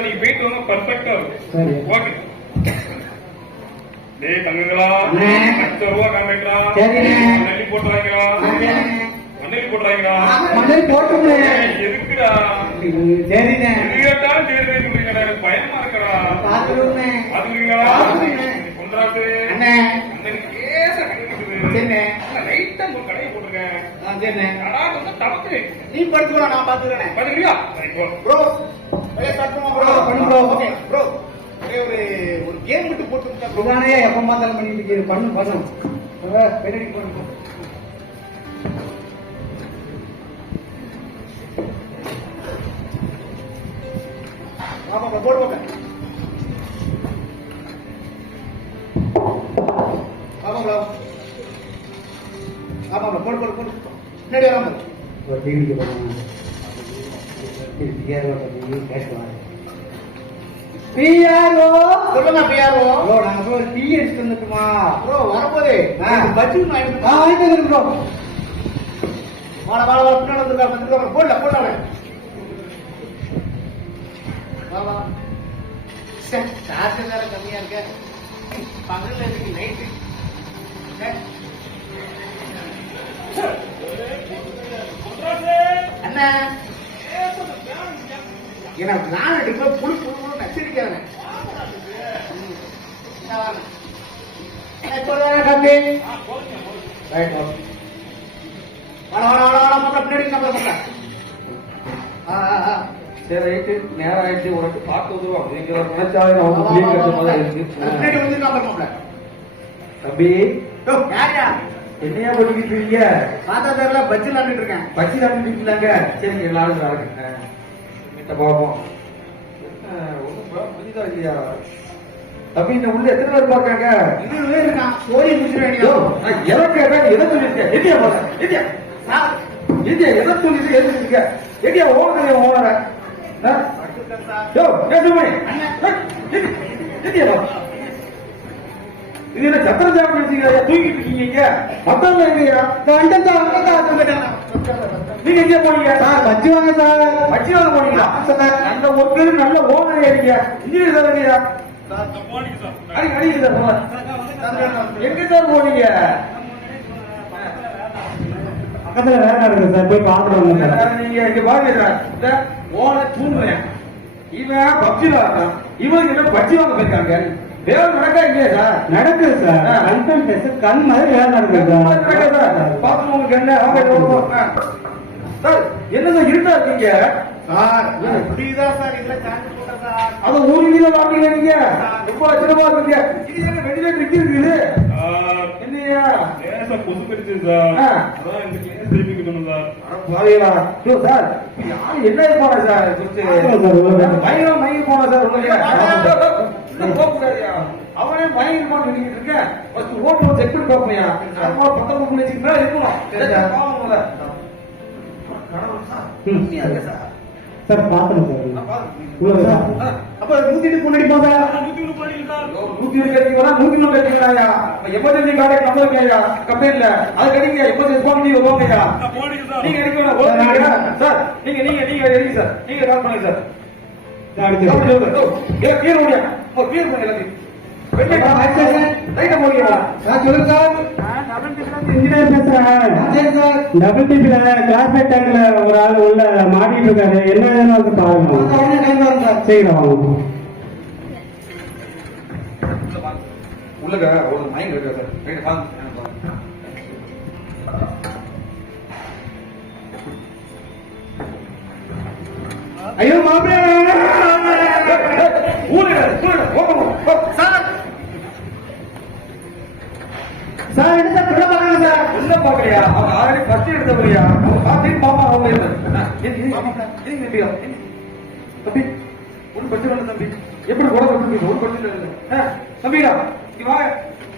Sir நீங்க போயிட்டு வாங்க பர்ஃபெக்டா இருக்கும். ஓகே டேய் தங்கங்களா, 10 ரூபா காமிக்கிறா. மண்ணெல்லி போட்டு வாங்கிக்கிறா. மண்ணெல்லி போட்டு வாங்கிக்கிறா. மண்ணெல்லி போட்டுமே எதுக்குடா? சரிண்ணே. எது கேட்டாலும் சரிண்ணே சொல்றீங்கடா. எனக்கு பயமா இருக்கடா. பாத்துருவோண்ணே. பாத்துக்கிறீங்களா? கொண்டாது அண்ணே. அண்ணனுக்கு கேச கண்டுபிடிக்குது. சரிண்ணே. லைட்டா ஒரு கடையை போட்டுருக்கேன். சரிண்ணே. கடா வந்து தவக்கு. நீ படுத்துக்கோ, நான் பாத்துக்கிறேன். பாத்துக்கிறியா? சரி போ. ப்ரோ பண்ணு ப்ரோ. ஓகே ப்ரோ, ஒரு கேம் விட்டு போட்டு ப்ரோதானே எப்ப பார்த்தாலும் பண்ணிட்டு இருக்கு. பண்ணு பெரிய பண்ணு. ஆமா போடு போங்க. ஆமா போடு முன்னாடி வராம ஒரு டிவிக்கு போடுங்க. பிஆர்ஓ சொல்லுங்க. பிஆர்ஓ ப்ரோ, நாங்க ப்ரோ டீ எடுத்து வந்துட்டுமா ப்ரோ? வரும்போது பஜ்ஜி வாங்கிட்டு வந்துருக்கோம் ப்ரோ. வாடா பின்னாடி வந்துருக்கா. போடல வா. சார்ஜ் வேற கம்மியா இருக்க. பகல்ல இருக்கு நைட்டு. அண்ணா ஏன்னா நான் எடுக்க புழு நச்சரிக்காத பின்னாடி. சரி ரைட்டு, நேரம் ஆயிடுச்சு. உனக்கு பார்த்து வந்துருவோம். நீங்க நினைச்சாலே பின்னாடி வந்து தம்பி யாரியா என்னையா பண்ணிக்கிட்டு இருக்கீங்க? பார்த்தா தெரியல, பஜ்ஜி விளாண்டுட்டு இருக்கேன். பச்சி நடந்துட்டு இருக்கலாங்க. சரி எல்லாரும் நடக்குங்க. பாப்போம். ஒன்றும் புரியுதா இல்லையா தம்பி? இந்த உள்ள எத்தனை பேர் பார்க்காங்க? இதுவே இருக்கான். சோரி முடிச்சிருவேன். எனக்கு எதை சொல்லியிருக்கேன்? எதியா போறேன் எதியா எதை சொல்லிட்டு எது சொல்லிருக்க? எதியா ஓனர ஓனர இது என்ன சத்திரம் சாப்பிட்டு வச்சுக்கிறா? தூக்கிட்டு இருக்கீங்க. மத்தவங்க எங்கயா? நீங்க எங்க போனீங்க? பஜ்ஜி வாங்க சார். பச்சி வாங்க போனீங்களா? அந்த ஒருத்தர் நல்ல ஓனர் ஏறிங்க. இன்ஜினியர் சார் இல்லையா? அடிங்க சார். எங்க சார் போனீங்க? பக்கத்துல வேலை இருக்கு சார், போய் பாத்துருவாங்க. நீங்க இங்க பாருங்க, ஓனர் தூங்குறேன். இவன் பப்ஜில இருக்கான். இவன் என்ன பச்சி வாங்க போயிருக்காங்க. வேலை நடக்கா இல்லையா சார்? நடக்குது சார். கன்ஃபார்ம் டெஸ்ட் கண் மாதிரி வேலை நடக்குது சார். பாத்து உங்களுக்கு என்ன சார்? என்ன இருட்டா இருக்கீங்க சார்? புரியுதா சார்? இதுல சார்ஜ் போட்டா சார். அது 1 கிலோ வாங்குறீங்க நீங்க. ரொம்ப லட்சமா இருக்கீங்க. இது என்ன வெண்டிலேட்டர் இருக்குது? என்னையா பொது கிடைச்சது சார். அதான் இந்த கேஸ் திருப்பிக்கணும் சார். சார் என்ன போன சார்? மயங்கி போன சார். போகக்கூடாதியா? அவனே மயங்கி போன சொல்லிட்டு இருக்கேன். ஓட்டு செக் பண்ணி பார்ப்பையா? 19 இருக்கணும். சார் பாத்துங்க சார். அப்ப 108 முன்னாடி போங்க. 100 கேட்டீங்களா? எமர்ஜென்சி கார்டு நம்பர் கேயா கம்பெனில அது கிடைக்க எமர்ஜென்சி போன் வருவாங்கயா. நீங்க எடுக்கணும் சார். நீங்க எடுங்க சார். நீங்க கால் பண்ணுங்க சார். கிளியர் முடியா? கிளியர் பண்ணி எல்லாத்தையும் டபுள் டிபில கிளாஸ்மேட் டேங்க்ல ஒரு ஆள் உள்ள மாட்டிட்டு இருக்காரு. என்ன வந்து பாருங்க. சீக்கிரம் வாங்க. உள்ளக ஒரு மைண்ட் இருக்கா சார்? ரைட் வாங்க. ஐயோ மாப்பிள சார் சார் என்ன சார் பிள்ளை பாருங்க சார். உள்ள பாக்குறியா? அவங்க ஆல்ரெடி ஃபர்ஸ்ட் எடுத்தவரியா? அவங்க பார்த்து பாப்பா அவங்க தம்பி ஒரு பிரச்சனை இல்லை தம்பி. எப்படி கூட ஒரு பிரச்சனை இல்லை தம்பியா. வாங்க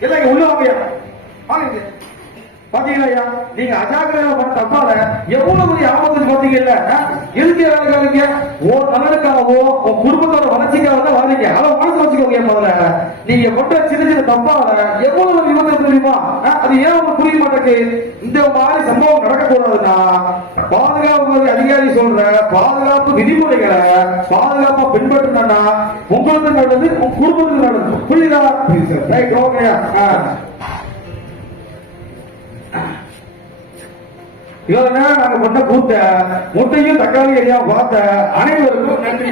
எல்லாம் உள்ள வாங்கயா. வாங்க பாத்தீங்களா? நீங்க அஜாக்கிரதை பண்ண தப்பால எவ்வளவு ஆபத்து பார்த்தீங்கல்ல. எதுக்கு வேலைக்காரங்க? ஓ நலனுக்காகவோ உன் குடும்பத்தோட வளர்ச்சிக்காக தான் வாரீங்க. அதை மனசு வச்சுக்க. புரிஞ்சுக்கோங்க முதல்ல. நீங்க பண்ற சின்ன சின்ன தப்பால எவ்வளவு விபத்து தெரியுமா? அது ஏன் உங்களுக்கு புரிய மாட்டேங்குது? இந்த மாதிரி சம்பவம் நடக்கக்கூடாதுன்னா பாதுகாப்பு அதிகாரி சொல்ற பாதுகாப்பு விதிமுறைகளை பாதுகாப்பா பின்பற்றினா உங்களுக்கு நல்லது, உங்க குடும்பத்துக்கு நல்லது. புரியுதா? ரைட், ஓகேயா? இவ்வளவு நேரம் நாங்க பண்ண கூட்ட முட்டையும் தக்காளி எல்லாம் பார்த்த அனைவருக்கும் நன்றி.